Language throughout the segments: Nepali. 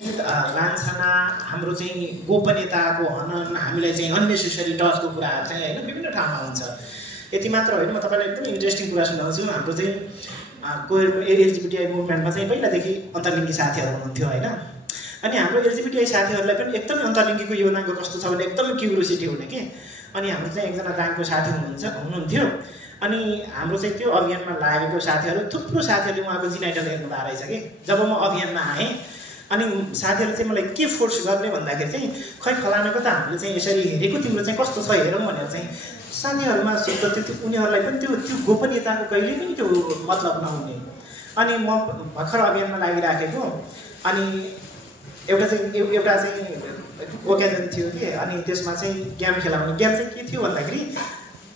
लान्छना हाम्रो चाहिँ गोपनीयताको हनन हामीलाई चाहिँ अननेसेसरी टचको कुराहरू चाहिँ होइन विभिन्न ठाउँमा हुन्छ। यति मात्र होइन, म तपाईँलाई एकदम इन्ट्रेस्टिङ कुरा सुनाउँछु। हाम्रो चाहिँ एलजिबिटिआई मुभमेन्टमा चाहिँ पहिलादेखि अन्तर्लिङ्गी साथीहरू हुनुहुन्थ्यो होइन। अनि हाम्रो एलजिबिटिआई साथीहरूलाई पनि एकदमै अन्तर्लिङ्गीको योगदानको कस्तो छ भने एकदमै क्युरियोसिटी हुने के। अनि हाम्रो चाहिँ एकजना ब्याङ्कको साथी हुनुहुन्थ्यो। अनि हाम्रो चाहिँ त्यो अभियानमा लागेको साथीहरू थुप्रो साथीहरूले उहाँको जिनाइटल हेर्नु भएको रहेछ कि। जब म अभियानमा आएँ अनि साथीहरूले चाहिँ मलाई के फोर्स गर्ने भन्दाखेरि चाहिँ खै फलानाको त हामीले चाहिँ यसरी हेरेको, तिम्रो चाहिँ कस्तो छ हेरौँ भनेर चाहिँ साथीहरूमा त्यो उनीहरूलाई पनि त्यो गोपनीयताको कहिले पनि त्यो मतलब नहुने। अनि म भर्खर अभियानमा लागिराखेको, अनि एउटा चाहिँ ओकेजन थियो कि। अनि त्यसमा चाहिँ गेम खेलाउने। गेम चाहिँ के थियो भन्दाखेरि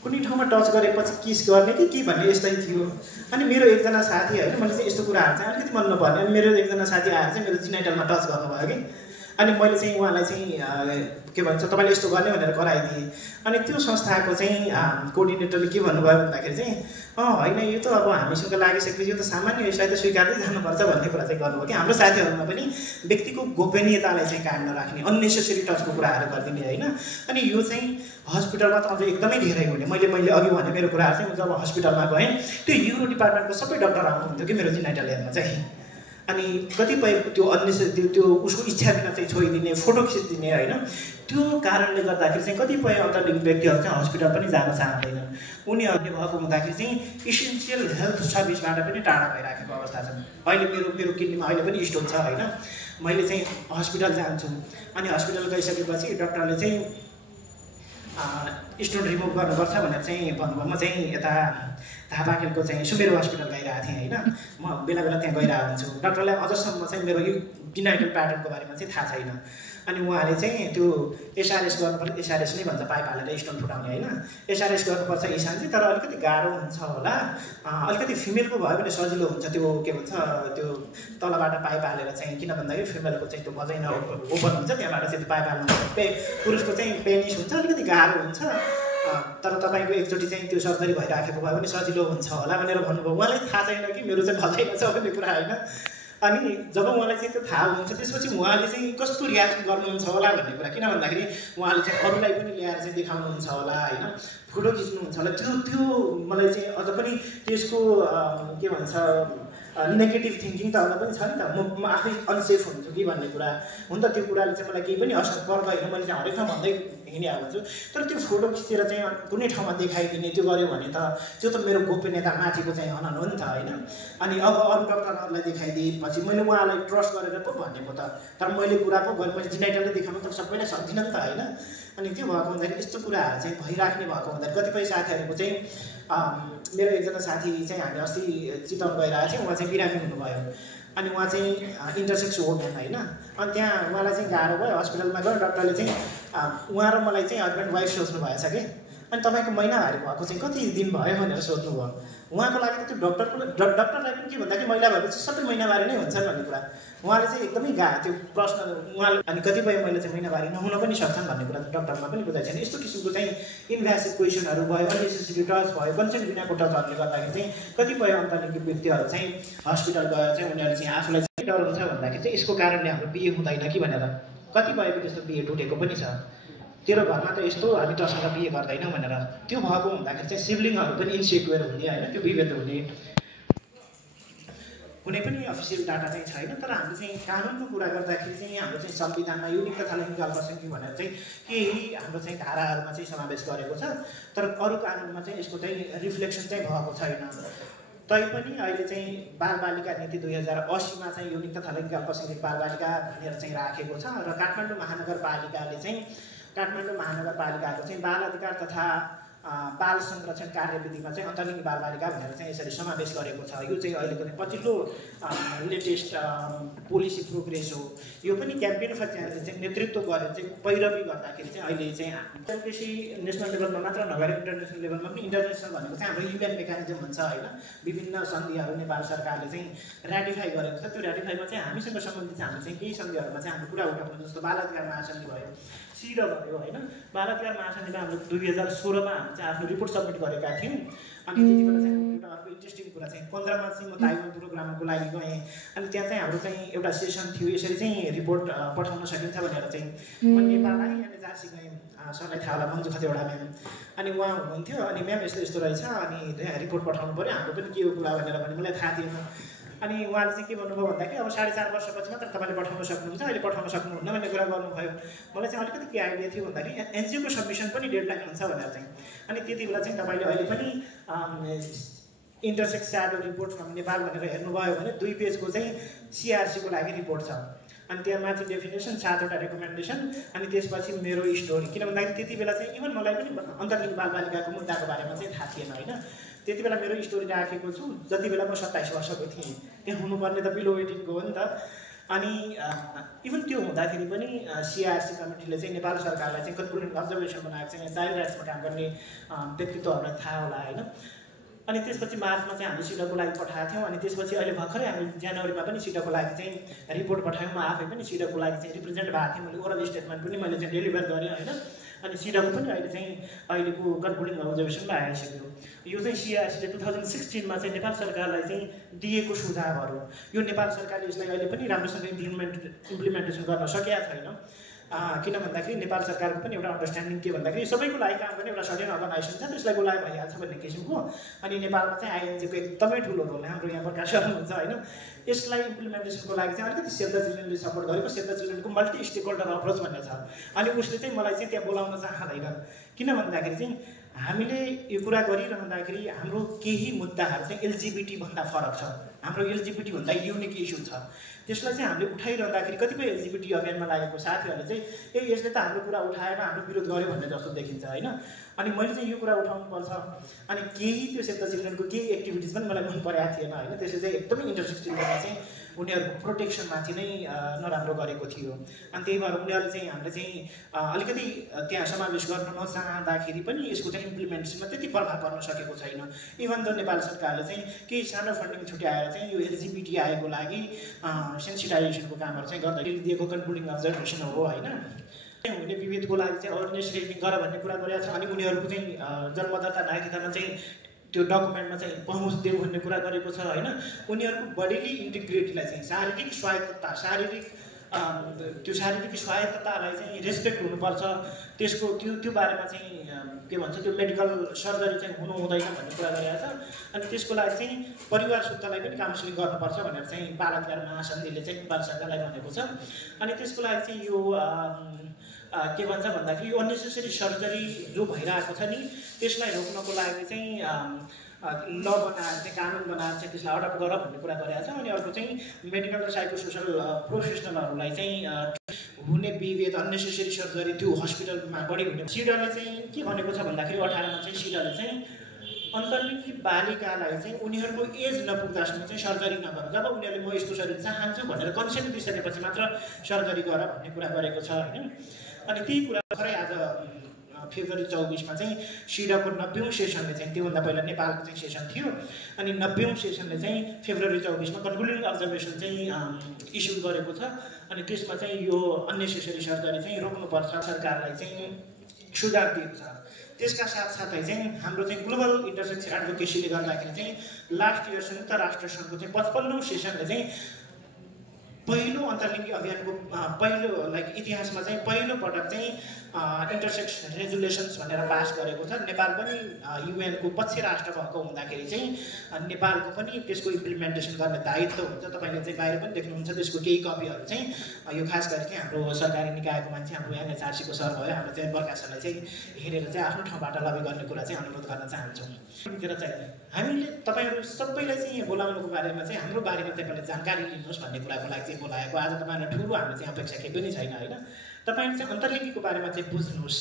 कुनै ठाउँमा टच गरेपछि किस गर्ने कि के भन्ने यस्तै थियो। अनि मेरो एकजना साथी होइन, मैले चाहिँ यस्तो कुराहरू चाहिँ अलिकति मन नपर्ने। अनि मेरो एकजना साथी आएर चाहिँ मेरो जिनाइटलमा टच गर्नुभयो कि। अनि मैले चाहिँ उहाँलाई चाहिँ के भन्छ तपाईँले यस्तो गर्ने भनेर गराइदिएँ। अनि त्यो संस्थाको चाहिँ कोअर्डिनेटरले के भन्नुभयो भन्दाखेरि चाहिँ होइन यो त अब हामीसँग लागिसकेपछि यो त सामान्य, यसलाई त स्वीकार्दै जानुपर्छ भन्ने कुरा चाहिँ गर्नुभयो कि। हाम्रो साथीहरूमा पनि व्यक्तिको गोपनीयतालाई चाहिँ कायम नराख्ने, अननेसेसरी टचको कुराहरू गरिदिने होइन। अनि यो चाहिँ हस्पिटलमा त अझ एकदमै धेरै हुने। मैले अघि भने मेरो कुराहरू चाहिँ जब हस्पिटलमा गएँ त्यो न्युरो डिपार्टमेन्टको सबै डक्टर आउनुहुन्थ्यो कि मेरो जिनाइटल हेर्न चाहिँ। अनि कतिपय त्यो अननेसेसरी त्यो उसको इच्छा बिना चाहिँ छोइदिने, फोटो खिचिदिने होइन। त्यो कारणले गर्दाखेरि चाहिँ कतिपय अन्तर्लिङ्गी व्यक्तिहरू चाहिँ हस्पिटल पनि जान चाहँदैनन्। उनीहरूले भएको हुँदाखेरि चाहिँ इसेन्सियल हेल्थ सर्भिसबाट पनि टाढा भइराखेको अवस्था छ। अहिले मेरो किडनीमा अहिले पनि स्टोन छ होइन। मैले चाहिँ हस्पिटल जान्छु, अनि हस्पिटल गइसकेपछि डक्टरले चाहिँ स्टोन रिमुभ गर्नुपर्छ भनेर चाहिँ भन्नुभयो। म चाहिँ यता थापाखेलको चाहिँ सुमेरु हस्पिटल गइरहेको थिएँ होइन। म बेला बेला त्यहाँ गइरहेको हुन्छु। डक्टरलाई अझसम्म चाहिँ मेरो यो जिनाइटल प्याटर्नको बारेमा चाहिँ थाहा छैन। अनि उहाँले चाहिँ त्यो एसआरएस गर्नुपर्छ, एसआरएस नै भन्छ पाइप हालेर स्टोन फुटाउने होइन। एसआरएस गर्नुपर्छ ईशान चाहिँ, तर अलिकति गाह्रो हुन्छ होला, अलिकति फिमेलको भयो भने सजिलो हुन्छ। त्यो के भन्छ त्यो तलबाट पाइप हालेर चाहिँ, किन भन्दाखेरि फिमेलको चाहिँ त्यो भजाइना ओपन हुन्छ, त्यहाँबाट चाहिँ त्यो पाइप हाल्नु पुरुषको चाहिँ पेनिस हुन्छ, अलिकति गाह्रो हुन्छ। तर तपाईँको एकचोटि चाहिँ त्यो सर्जरी भइराखेको भयो भने सजिलो हुन्छ होला भनेर भन्नुभयो। उहाँलाई थाहा छैन कि मेरो चाहिँ भजाइना छ भन्ने कुरा होइन। अनि जब उहाँलाई चाहिँ त्यो थाहा हुन्छ त्यसपछि उहाँले चाहिँ कस्तो रियाक्सन गर्नुहुन्छ होला भन्ने कुरा, किन भन्दाखेरि उहाँले चाहिँ अरूलाई पनि ल्याएर चाहिँ देखाउनुहुन्छ होला होइन, फोटो खिच्नुहुन्छ होला। त्यो मलाई चाहिँ अझ पनि त्यसको के भन्छ नेगेटिभ थिङ्किङ त अझ पनि छ नि त। म आफै अनसेफ हुन्छु कि भन्ने कुरा हुन त। त्यो कुराले चाहिँ मलाई केही पनि असर पर्दैन, मैले चाहिँ हरेक ठाउँ भन्दै हिँडिरहेको हुन्छु। तर त्यो फोटो खिचेर चाहिँ कुनै ठाउँमा देखाइदिने त्यो गऱ्यो भने त त्यो त मेरो गोपनीयता माथिको चाहिँ हनन हो नि त होइन। अनि अब अरू डक्टरहरूलाई देखाइदिएपछि मैले उहाँलाई ट्रस्ट गरेर पो भनेको त, तर मैले कुरा पो गरेँ, मैले जिनाइटलले देखाउनु त सबैलाई सक्दिनँ नि त होइन। अनि त्यो भएको हुँदाखेरि यस्तो कुराहरू चाहिँ भइराख्ने भएको हुँदाखेरि कतिपय साथीहरूको चाहिँ मेरो एकजना साथी चाहिँ हामी अस्ति चितवन गइरहेको थियौँ। उहाँ चाहिँ बिरामी हुनुभयो। अनि उहाँ चाहिँ इन्टरसेक्स वुमन होइन। अनि त्यहाँ उहाँलाई चाहिँ गाह्रो भयो, हस्पिटलमा गयो। डक्टरले चाहिँ उहाँ र मलाई चाहिँ हस्बेन्ड वाइफ सोच्नु भएछ कि। अनि तपाईँको महिनावारी भएको चाहिँ कति दिन भयो भनेर सोध्नुभयो। उहाँको लागि त त्यो डक्टरलाई पनि के भन्दाखेरि महिला भएपछि सबै महिनावारी नै हुन्छन् भन्ने कुरा उहाँले चाहिँ एकदमै त्यो प्रश्न उहाँले। अनि कतिपय महिला चाहिँ महिनावारी नहुन पनि सक्छन् भन्ने कुरा डक्टरमा पनि बुझाइ छैन। यस्तो किसिमको चाहिँ इन्भेसिभ क्वेसनहरू भयो, अननेसेसरी टच भयो, कन्सेन्ट बिनाको टचहरूले गर्दाखेरि चाहिँ कतिपय अन्तर्लिङ्गी व्यक्तिहरू चाहिँ हस्पिटल गएर चाहिँ उनीहरूले चाहिँ आफूलाई चाहिँ डर हुन्छ भन्दाखेरि चाहिँ यसको कारणले हाम्रो बिहे हुँदैन कि भनेर कतिपयको त्यस्तो बिहे टुटेको पनि छ। तेरो घरमा त यस्तो, हामी तसँग बिहे गर्दैनौँ भनेर त्यो भएको हुँदाखेरि चाहिँ सिब्लिङहरू पनि इन्सेक्योर हुने होइन, त्यो विभेद हुने। कुनै पनि अफिसियल डाटा चाहिँ छैन। तर हामीले चाहिँ कानुनको कुरा गर्दाखेरि चाहिँ हाम्रो चाहिँ संविधानमा युनिक तथा लैङ्गिक अल्पसङ्ख्यक भनेर चाहिँ केही हाम्रो चाहिँ धाराहरूमा चाहिँ समावेश गरेको छ, तर अरू कानुनमा चाहिँ यसको चाहिँ रिफ्लेक्सन चाहिँ भएको छैन। तैपनि अहिले चाहिँ बालबालिका नीति 2080मा चाहिँ युनिक तथा लैङ्गिक अल्पसङ्ख्यक बालबालिका भनेर चाहिँ राखेको छ। र काठमाडौँ महानगरपालिकाले चाहिँ काठमाडौँ महानगरपालिकाको चाहिँ बाल अधिकार तथा बाल संरक्षण कार्यविधिमा चाहिँ अन्तर्लिङ्गी बालबालिका भनेर चाहिँ यसरी समावेश गरेको छ। यो चाहिँ अहिलेको चाहिँ पछिल्लो लेटेस्ट पोलिसी प्रोग्रेस हो। यो पनि क्याम्पेन चाहिँ नेतृत्व गरेर चाहिँ पैरवी गर्दाखेरि चाहिँ अहिले चाहिँ डेमोक्रेसी नेसनल लेभलमा मात्र नभएर इन्टरनेसनल लेभलमा पनि, इन्टरनेसनल भनेको चाहिँ हाम्रो युएन मेकानिजम हुन्छ होइन। विभिन्न सन्धिहरू नेपाल सरकारले चाहिँ ऱ्याटिफाई गरेको छ। त्यो ऱ्याटिफाईमा चाहिँ हामीसँग सम्बन्धित हाम्रो चाहिँ केही सन्धिहरूमा चाहिँ हाम्रो कुरा उठाउनु, जस्तो बाल अधिकार महासन्धि भयो, सिर भयो होइन। बाल अधिकार महासन्धिमा हाम्रो 2016मा चाहिँ आफ्नो रिपोर्ट सबमिट गरेका थियौँ। अनि त्यति बेला चाहिँ एउटा अर्को इन्ट्रेस्टिङ कुरा चाहिँ 15 मा चाहिँ म ताइवान प्रोग्रामको लागि गएँ। अनि त्यहाँ चाहिँ हाम्रो चाहिँ एउटा सेसन थियो, यसरी चाहिँ रिपोर्ट पठाउन सकिन्छ भनेर चाहिँ म नेपाल आएँ अनि झाँसी गएँ। सरलाई थाहा होला मन्जु खतिवडा म्याम, अनि उहाँ हुनुहुन्थ्यो। अनि म्याम यस्तो यस्तो रहेछ, अनि रिपोर्ट पठाउनु पऱ्यो, हाम्रो पनि के हो कुरा भनेर भने मलाई थाहा थिएन। अनि उहाँले चाहिँ के भन्नुभयो भन्दाखेरि अब 4.5 वर्षपछि मात्र तपाईँले पठाउन सक्नुहुन्छ, अहिले पठाउन सक्नुहुन्न भन्ने कुरा गर्नुभयो। मलाई चाहिँ अलिकति के आइडिया थियो भन्दाखेरि एनजिओको सबमिसन पनि डेडलाइन हुन्छ भनेर चाहिँ। अनि त्यति बेला चाहिँ तपाईँले अहिले पनि intersect shadow report from Nepal भनेर हेर्नुभयो भने 2 पेजको चाहिँ सिआरसीको लागि रिपोर्ट छ। अनि त्यहाँ माथि डेफिनेसन, 7वटा रेकमेन्डेसन, अनि त्यसपछि मेरो स्टोरी। किन भन्दाखेरि त्यति बेला चाहिँ इभन मलाई पनि अन्तर्लिङ्ग बालबालिकाको मुद्दाको बारेमा चाहिँ थाहा थिएन होइन। त्यति बेला मेरो स्टोरी राखेको छु जति बेला म 27 वर्षको थिएँ। त्यहाँ हुनुपर्ने त बिलो 18 हो नि त। अनि इभन त्यो हुँदाखेरि पनि सिआरसी कमिटीले चाहिँ नेपाल सरकारलाई चाहिँ कन्क्लुडिङ अब्जर्भेसन बनाएको चाहिँ चाइल्ड राइट्समा काम गर्ने व्यक्तित्वहरूलाई थाहा होला होइन। अनि त्यसपछि मार्चमा चाहिँ हामीले सिडको लागि पठाएको थियौँ। अनि त्यसपछि अहिले भर्खरै हामी जनवरीमा पनि सिडको लागि चाहिँ रिपोर्ट पठायौँ। म आफै पनि सिडको लागि चाहिँ रिप्रेजेन्ट भएको थिएँ, मैले ओरल स्टेटमेन्ट पनि मैले चाहिँ डेलिभर गरेँ होइन। अनि सिडको पनि अहिले चाहिँ अहिलेको कन्क्लुडिङ अब्जर्भेसनमा आइसक्यो। यो चाहिँ सिआरसीले 2016 चाहिँ नेपाल सरकारलाई चाहिँ दिएको सुझावहरू, यो नेपाल सरकारले यसलाई अहिले पनि राम्रोसँग इम्प्लिमेन्टेसन गर्न सकेका छैन। किन भन्दाखेरि नेपाल सरकारको पनि एउटा अन्डरस्ट्यान्डिङ के भन्दाखेरि सबैको लागि काम गर्ने एउटा सर्टेन अर्गनाइजेसन छ, त्यसलाई बोलाए भइहाल्छ भन्ने किसिमको। अनि नेपालमा चाहिँ आइएनजीको एकदमै ठुलो रोल, हाम्रो यहाँ प्रकाश सर हुनुहुन्छ होइन। यसलाई इम्प्लिमेन्टेसनको लागि चाहिँ अलिकति सेभ द चिल्ड्रेनले सपोर्ट गरेको, सेभ द चिल्ड्रेनको मल्टी स्टेक होल्डर अप्रोच भन्ने छ। अनि उसले चाहिँ मलाई चाहिँ त्यहाँ बोलाउन चाहँदैन। किन भन्दाखेरि चाहिँ हामीले यो कुरा गरिरहँदाखेरि हाम्रो केही मुद्दाहरू चाहिँ एलजिबिटी भन्दा फरक छ, हाम्रो एलजिबिटी भन्दा युनिक इस्यु छ। त्यसलाई चाहिँ हामीले उठाइरहँदाखेरि कतिपय एलजिबिटी अभियानमा लागेको साथीहरूले चाहिँ यसले त हाम्रो कुरा उठाएन, हाम्रो विरोध गर्यो भन्ने जस्तो देखिन्छ होइन। अनि मैले चाहिँ यो कुरा उठाउनुपर्छ। अनि केही त्यो सेभ द चिल्ड्रेनको केही एक्टिभिटिज पनि मलाई मन परेको थिएन होइन। त्यसले चाहिँ एकदमै इन्टरसेक्ट चिल्ड्रेनलाई चाहिँ उनीहरूको प्रोटेक्सनमाथि नै नराम्रो गरेको थियो। अनि त्यही भएर उनीहरूले चाहिँ हामीले चाहिँ अलिकति त्यहाँ समावेश गर्न नचाहँदाखेरि पनि यसको चाहिँ इम्प्लिमेन्टेसनमा त्यति प्रभाव पर्न सकेको छैन। इभन द नेपाल सरकारले चाहिँ केही सानो फन्डिङ छुट्याएर चाहिँ यो एलजिबिटिआईको लागि सेन्सिटाइजेसनको कामहरू चाहिँ गर्दाखेरि दिएको कन्क्लुडिङ अब्जर्भेसन हो होइन। हुने विभेदको लागि चाहिँ अवेरनेस रेजिङ गर भन्ने कुरा गरेको छ। अनि उनीहरूको चाहिँ जन्मदाता नागरिकतामा चाहिँ त्यो डकुमेन्टमा चाहिँ पहुँच देऊ भन्ने कुरा गरेको छ होइन। उनीहरूको बडीली इन्टिग्रिटीलाई चाहिँ शारीरिक स्वायत्तता, त्यो शारीरिक स्वायत्ततालाई चाहिँ रेस्पेक्ट हुनुपर्छ। त्यसको त्यो बारेमा चाहिँ के भन्छ, त्यो मेडिकल सर्जरी चाहिँ हुनु हुँदैन भन्ने कुरा गरेको छ। अनि त्यसको लागि चाहिँ परिवार सूत्रलाई पनि काउन्सिलिङ गर्नुपर्छ भनेर चाहिँ बाल अधिकार महासन्धिले चाहिँ नेपाल सरकारलाई भनेको छ। अनि त्यसको लागि चाहिँ यो के भन्छ भन्दाखेरि यो अननेसेसरी सर्जरी जो भइरहेको छ नि त्यसलाई रोक्नको लागि चाहिँ ल बनाएर चाहिँ कानुन बनाएर चाहिँ त्यसलाई अडप्ट गर भन्ने कुरा गरेको छ। अनि अर्को चाहिँ मेडिकल र साइकोसोसल प्रोफेसनलहरूलाई चाहिँ हुने विभेद, अननेसेसरी सर्जरी त्यो हस्पिटलमा बढी हुने। सिडरले चाहिँ के भनेको छ भन्दाखेरि 18 मा चाहिँ सिडरले चाहिँ अन्तर्लिङ्गी बालिकालाई चाहिँ उनीहरूको एज नपुग्दासम्म चाहिँ सर्जरी नगर, जब उनीहरूले म यस्तो शरीर चाहन्छु भनेर कन्सेन्ट दिइसकेपछि मात्र सर्जरी गर भन्ने कुरा गरेको छ होइन। अनि त्यही कुरा भर्खरै आज फेब्रुअरी 24 मा चाहिँ सिडको 90औं सेसनले चाहिँ, त्योभन्दा पहिला नेपालको चाहिँ सेसन थियो। अनि 90औं सेसनले चाहिँ फेब्रुअरी 24 मा कन्क्लुडिङ अब्जर्भेसन चाहिँ इस्यु गरेको छ। अनि त्यसमा चाहिँ यो अननेसेसरी सर्जरी चाहिँ रोक्नुपर्छ सरकारलाई चाहिँ सुझाव दिएको छ। त्यसका साथसाथै चाहिँ हाम्रो चाहिँ ग्लोबल इन्टरसेक्स एडभोकेसीले गर्दाखेरि चाहिँ लास्ट इयर संयुक्त राष्ट्र सङ्घको चाहिँ 55औं सेसनले चाहिँ पहिलो अन्तर्लिङ्गी अभियानको पहिलो इतिहासमा चाहिँ पहिलो पटक चाहिँ इन्टरसेक्स रेजुलेसन्स भनेर पास गरेको छ। नेपाल पनि युएनको पछि राष्ट्र भएको हुँदाखेरि चाहिँ नेपालको पनि त्यसको इम्प्लिमेन्टेसन गर्ने दायित्व हुन्छ। तपाईँले चाहिँ बाहिर पनि देख्नुहुन्छ त्यसको केही कपीहरू चाहिँ यो खास गरी चाहिँ हाम्रो सरकारी निकायको मान्छे हाम्रो एनएचआरसीको सर भयो, हाम्रो चाहिँ प्रकाशलाई चाहिँ हेरेर चाहिँ आफ्नो ठाउँबाट लबी गर्ने कुरा चाहिँ अनुरोध गर्न चाहन्छौँ। त्यतिखेर चाहिँ हामीले तपाईँहरू सबैलाई चाहिँ यहाँ बोलाउनुको बारेमा चाहिँ हाम्रो बारेमा तपाईँले जानकारी लिनुहोस् भन्ने कुराको लागि चाहिँ बोलाएको। आज तपाईँहरूलाई ठुलो हाम्रो चाहिँ अपेक्षा केही पनि छैन होइन। तपाईँले चाहिँ अन्तर्लिङ्गीको बारेमा चाहिँ बुझ्नुहोस्।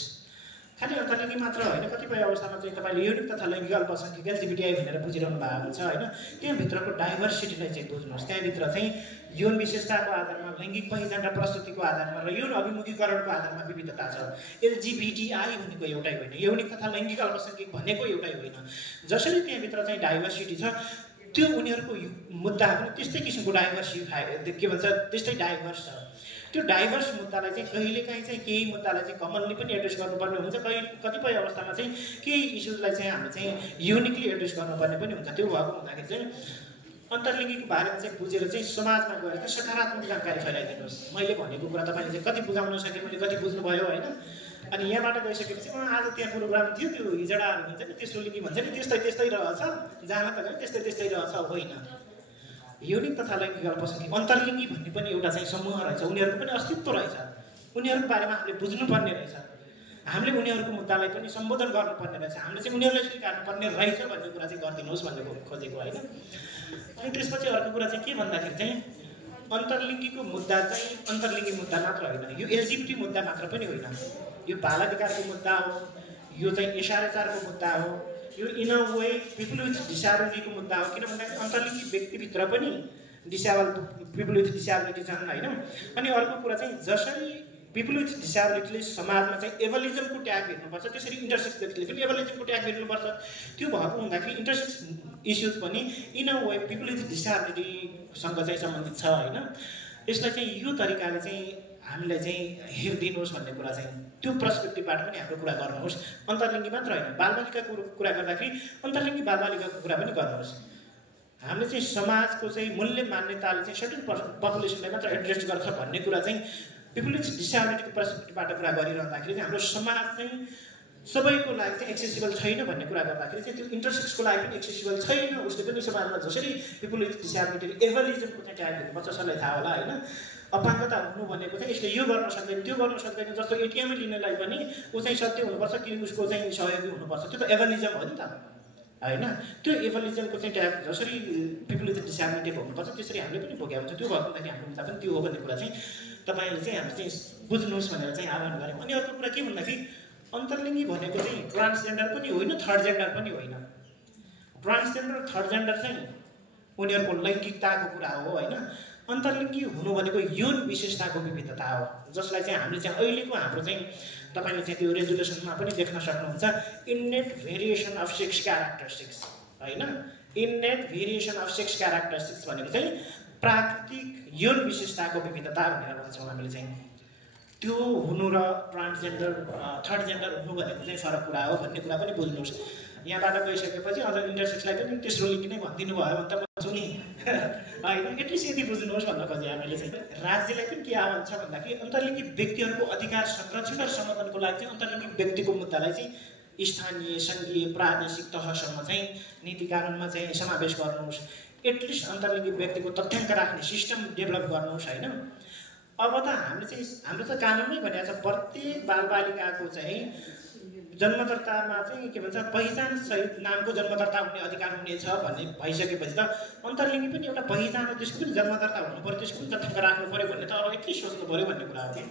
खालि अन्तर्लिङ्गी मात्र होइन, कतिपय अवस्थामा चाहिँ तपाईँले यौनिक तथा लैङ्गिक अल्पसङ्ख्यक एलजिबिटिआई भनेर बुझिरहनु भएको हुन्छ होइन। त्यहाँभित्रको डाइभर्सिटीलाई चाहिँ बुझ्नुहोस्। त्यहाँभित्र चाहिँ यौन विशेषताको आधारमा, लैङ्गिक पहिचान र प्रस्तुतिको आधारमा र यौन अभिमुखीकरणको आधारमा विविधता छ। एलजिबिटिआई भनेको एउटै होइन, यौनिक तथा लैङ्गिक अल्पसङ्ख्यक भनेको एउटै होइन। जसरी त्यहाँभित्र चाहिँ डाइभर्सिटी छ त्यो उनीहरूको मुद्दा पनि त्यस्तै किसिमको डाइभर्सिफाई के भन्छ त्यस्तै डाइभर्स छ। त्यो डाइभर्स मुद्दालाई चाहिँ कहिलेकाहीँ चाहिँ केही मुद्दालाई चाहिँ कमनली पनि एड्रेस गर्नुपर्ने हुन्छ, कतिपय अवस्थामा चाहिँ केही इस्युजलाई चाहिँ हामीले चाहिँ युनिकली एड्रेस गर्नुपर्ने पनि हुन्छ। त्यो भएको हुँदाखेरि चाहिँ अन्तर्लिङ्गीको बारेमा चाहिँ बुझेर चाहिँ समाजमा गएर चाहिँ सकारात्मक जानकारी फैलाइदिनुहोस्। मैले भनेको कुरा तपाईँले चाहिँ कति बुझाउन सकेँ, मैले कति बुझ्नुभयो होइन। अनि यहाँबाट गइसकेपछि आज त्यहाँ प्रोग्राम थियो, त्यो हिजडाहरू हुन्छ नि, तेस्रो लिङ्गी भन्छ नि, त्यस्तै त्यस्तै रहेछ, जान त गयो त्यस्तै त्यस्तै रहेछ, होइन। यौनिक तथा लैङ्गिक अल्पसङ्ख्यक अन्तर्लिङ्गी भन्ने पनि एउटा चाहिँ समूह रहेछ, उनीहरूको पनि अस्तित्व रहेछ, उनीहरूको बारेमा हामीले बुझ्नुपर्ने रहेछ, हामीले उनीहरूको मुद्दालाई पनि सम्बोधन गर्नुपर्ने रहेछ, हामीले चाहिँ उनीहरूलाई स्वीकार्नुपर्ने रहेछ भन्ने कुरा चाहिँ गरिदिनुहोस् भन्ने खोजेको होइन। अनि त्यसपछि अर्को कुरा चाहिँ के भन्दाखेरि चाहिँ अन्तर्लिङ्गीको मुद्दा चाहिँ अन्तर्लिङ्गी मुद्दा मात्र होइन, यो एलजिबिटी मुद्दा मात्र पनि होइन, यो बाल अधिकारको मुद्दा हो, यो चाहिँ एसआरएचआरको मुद्दा हो, यो in a way people with डिसेबिलिटीको मुद्दा हो। किन भन्दाखेरि अन्तर्लिङ्गी व्यक्तिभित्र पनि पिपल विथ डिसेबिलिटी छन् होइन। अनि अर्को कुरा चाहिँ जसरी पिपल विथ डिसेबिलिटीले समाजमा चाहिँ एभलिजमको ट्याग हेर्नुपर्छ, त्यसरी इन्टरसेक्स व्यक्तिले पनि एभलिजमको ट्याग हेर्नुपर्छ। त्यो भएको हुँदाखेरि इन्टरसेक्स इस्युज पनि in a way people with डिसेबिलिटीसँग चाहिँ सम्बन्धित छ होइन। यसलाई चाहिँ यो तरिकाले चाहिँ हामीलाई चाहिँ हेरिदिनुहोस् भन्ने कुरा चाहिँ त्यो पर्सपेक्टिभबाट पनि हाम्रो कुरा गर्नुहोस्। अन्तर्लिङ्गी मात्र होइन, बालबालिकाको कुरा गर्दाखेरि अन्तर्लिङ्गी बालबालिकाको कुरा पनि गर्नुहोस्। हामीले चाहिँ समाजको चाहिँ मूल्य मान्यताले चाहिँ सर्टेन पपुलेसनलाई मात्र एड्रेस गर्छ भन्ने कुरा चाहिँ पिपल विथ डिसेबिलिटीको पर्सपेक्टिभबाट कुरा गरिरहँदाखेरि चाहिँ हाम्रो समाज चाहिँ सबैको लागि चाहिँ एक्सेसिबल छैन भन्ने कुरा गर्दाखेरि चाहिँ त्यो इन्टरसेक्सको लागि पनि एक्सेसिबल छैन। उसले पनि समाजमा जसरी पिपल विथ डिसेबिलिटीले एभलिजमको चाहिँ ट्याग हेर्नुपर्छ, सबैलाई थाहा होला होइन। अपाङ्गता हुनु भनेको चाहिँ यसले यो गर्न सक्दैन त्यो गर्न सक्दैन, जस्तो एटिएम लिनलाई पनि ऊ चाहिँ सत्य हुनुपर्छ कि उसको चाहिँ सहयोगी हुनुपर्छ, त्यो त एभलिजम हो नि त होइन। त्यो एभलिजमको चाहिँ ट्याग जसरी पिपल विथ डिसेबिलिटी हुनुपर्छ त्यसरी हामीले पनि भोग्या हुन्छ। त्यो भएको हुँदाखेरि हाम्रो मुद्दा पनि त्यो हो भन्ने कुरा चाहिँ तपाईँले चाहिँ हामीले चाहिँ बुझ्नुहोस् भनेर चाहिँ आह्वान गऱ्यौँ। अनि अर्को कुरा के भन्दाखेरि अन्तर्लिङ्गी भनेको चाहिँ ट्रान्सजेन्डर पनि होइन, थर्ड जेन्डर पनि होइन। ट्रान्सजेन्डर थर्ड जेन्डर चाहिँ उनीहरूको लैङ्गिकताको कुरा हो होइन। अन्तर्लिङ्गी हुनु भनेको यौन विशेषताको विविधता हो, जसलाई चाहिँ हामीले चाहिँ अहिलेको हाम्रो चाहिँ तपाईँले चाहिँ त्यो रेजुलेसनमा पनि देख्न सक्नुहुन्छ, innate variation of sex characteristics होइन। Innate variation of sex characteristics भनेको चाहिँ प्राकृतिक यौन विशेषताको विविधता भनेर भन्छौँ हामीले चाहिँ। त्यो हुनु र ट्रान्सजेन्डर थर्ड जेन्डर हुनु भनेको चाहिँ फरक कुरा हो भन्ने कुरा पनि बुझ्नुहोस्। यहाँबाट गइसकेपछि अझ इन्टरसेक्सलाई पनि तेस्रो लिङ्गी नै भनिदिनु भयो भने त म छु नि होइन। एटलिस्ट यति बुझ्नुहोस् भन्न खोजेँ हामीले चाहिँ। राज्यलाई पनि के आह्वान छ भन्दाखेरि अन्तर्लिङ्गी व्यक्तिहरूको अधिकार संरक्षण र सम्बोधनको लागि चाहिँ अन्तर्लिङ्गी व्यक्तिको मुद्दालाई चाहिँ स्थानीय सङ्घीय प्रादेशिक तहसम्म चाहिँ नीति कानुनमा चाहिँ समावेश गर्नुहोस्। एटलिस्ट अन्तर्लिङ्गी व्यक्तिको तथ्याङ्क राख्ने सिस्टम डेभलप गर्नुहोस् होइन। अब त हामीले चाहिँ हाम्रो त कानुनमै भनेको छ प्रत्येक बालबालिकाको चाहिँ जन्मदर्तामा चाहिँ के भन्छ पहिचान सहित नामको जन्मदर्ता हुने अधिकार हुनेछ भन्ने भइसकेपछि त अन्तर्लिङ्गी पनि एउटा पहिचान हो, त्यसको पनि जन्मदर्ता हुनु पऱ्यो, त्यसको पनि तथ्याङ्क राख्नु पऱ्यो भन्ने त अब एटलिस्ट सोच्नु पऱ्यो भन्ने कुरा हो कि।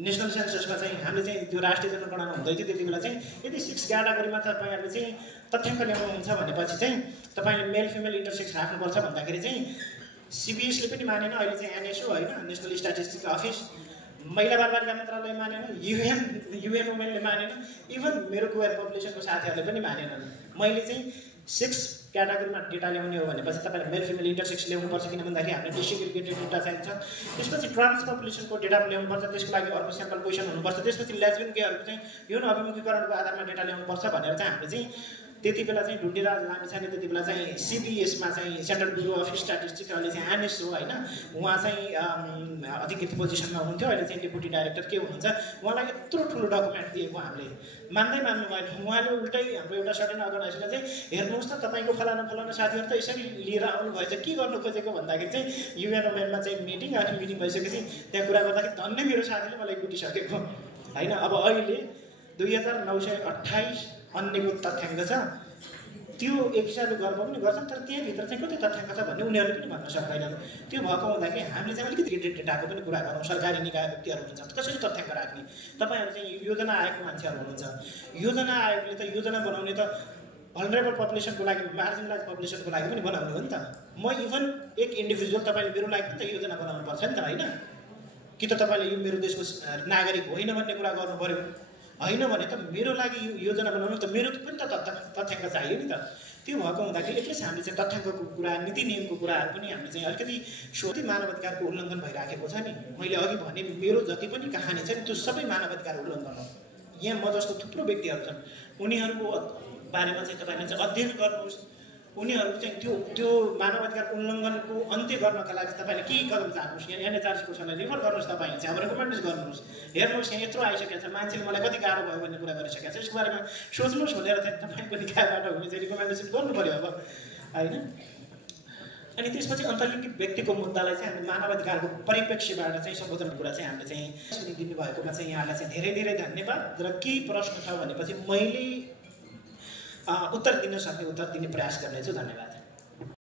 नेसनल सेन्ससमा चाहिँ हामीले चाहिँ त्यो राष्ट्रिय जनगणना हुँदै थियो त्यति बेला चाहिँ यदि 6 क्याटेगोरीमा तपाईँहरूले चाहिँ तथ्याङ्क ल्याउनुहुन्छ भनेपछि चाहिँ तपाईँले मेल फिमेल इन्टरसेक्स राख्नुपर्छ भन्दाखेरि चाहिँ सिबिएसले पनि मानेन, अहिले चाहिँ एनएसओ होइन नेसनल स्ट्याटिस्टिक्स अफिस, महिला बालबालिका मन्त्रालय मानेन, युएन वुमेनले मानेन, इभन मेरो क्वेयर पपुलेसनको साथीहरूले पनि मानेनन्। मैले चाहिँ 6 क्याटेगोरीमा डेटा ल्याउने हो भनेपछि तपाईँले मेल फिमेल इन्टरसेक्स ल्याउनुपर्छ, किन भन्दाखेरि हामीले डिसेग्रिगेटेड डेटा चाहिन्छ। त्यसपछि ट्रान्स पपुलेसनको डेटा ल्याउनुपर्छ, त्यसको लागि अर्को स्याम्पल क्वेसन हुनुपर्छ। त्यसपछि लेस्बियन केहरूको चाहिँ यौन अभिमुखीकरणको आधारमा डेटा ल्याउनुपर्छ भनेर चाहिँ हामीले चाहिँ त्यति बेला चाहिँ ढुण्डिराज लामिछाने त्यति बेला चाहिँ सिबिएसमा चाहिँ सेन्ट्रल ब्युरो अफ स्ट्याटिस्टिक्स अहिले चाहिँ एनएसओ होइन, उहाँ चाहिँ अधिकृत पोजिसनमा हुनुहुन्थ्यो, अहिले चाहिँ डेपुटी डाइरेक्टर के हुनुहुन्छ, उहाँलाई यत्रो ठुलो डकुमेन्ट दिएको हामीले मान्दै मान्नु भएन। उहाँले उल्टै हाम्रो एउटा सर्टेन अर्गनाइजेसनले चाहिँ हेर्नुहोस् त तपाईँको फलाना साथीहरू त यसरी लिएर आउनु भएछ, के गर्नु खोजेको भन्दाखेरि चाहिँ युएन वुमेनमा चाहिँ मिटिङ, अनि मिटिङ भइसकेपछि त्यहाँ कुरा गर्दाखेरि धन्य मेरो साथीले मलाई कुटिसकेको होइन। अब अहिले 2928 अन्यको तथ्याङ्क छ, त्यो एक हिसाबले गर्व पनि गर्छन्, तर त्यहाँभित्र चाहिँ कति तथ्याङ्क छ भन्ने उनीहरूले पनि भन्न सक्दैनन्। त्यो भएको हुँदाखेरि हामीले चाहिँ अलिकति डेटाको पनि कुरा गरौँ। सरकारी निकाय व्यक्तिहरू हुनुहुन्छ, कसरी तथ्याङ्क राख्ने, तपाईँहरू चाहिँ योजना आयोगको मान्छेहरू हुनुहुन्छ, योजना आयोगले त योजना बनाउने त भल्नरेबल पपुलेसनको लागि, मार्जिनलाइज पपुलेसनको लागि पनि बनाउने हो नि त। म इभन एक इन्डिभिजुअल तपाईँले मेरो लागि पनि त योजना बनाउनु पर्छ नि त होइन, कि त तपाईँले यो मेरो देशको नागरिक होइन भन्ने कुरा गर्नु पऱ्यो, होइन भने त मेरो लागि योजना बनाउनु त मेरो पनि त तथ्याङ्क चाहियो नि त। त्यो भएको हुँदाखेरि एटलिस्ट हामीले चाहिँ तथ्याङ्कको कुरा नीति नियमको कुराहरू पनि हामीले चाहिँ अलिकति सोधी मानवाधिकारको उल्लङ्घन भइराखेको छ नि। मैले अघि भने मेरो जति पनि कहानी छ नि त्यो सबै मानवाधिकार उल्लङ्घन हो। यहाँ म जस्तो थुप्रो व्यक्तिहरू छन्, उनीहरूको बारेमा चाहिँ तपाईँले चाहिँ अध्ययन गर्नुहोस्। उनीहरू चाहिँ त्यो मानवाधिकार उल्लङ्घनको अन्त्य गर्नका लागि तपाईँले के कदम चाल्नुहोस्। यहाँ एनएचआरसी कोर्सलाई रिफर गर्नुहोस्, तपाईँले चाहिँ अब रेकमेन्डेसन गर्नुहोस्। हेर्नुहोस् यहाँ यत्रो आइसकेको छ, मान्छेले मलाई कति गाह्रो भयो भन्ने कुरा गरिसकेको छ, यसको बारेमा सोच्नुहोस् भनेर चाहिँ तपाईँको निकायबाट हुने चाहिँ रिकमेन्डेसन गर्नु पऱ्यो अब, होइन। अनि त्यसपछि अन्तर्लिङ्गित व्यक्तिको मुद्दालाई चाहिँ हामीले मानवाधिकारको परिप्रेक्ष्यबाट चाहिँ सम्बोधन कुरा चाहिँ हामीले चाहिँ सुनिदिनु भएकोमा चाहिँ यहाँलाई चाहिँ धेरै धेरै धन्यवाद। र केही प्रश्न छ भनेपछि मैले उत्तर दिन सक्ने उत्तर दिने प्रयास गर्नेछु। धन्यवाद।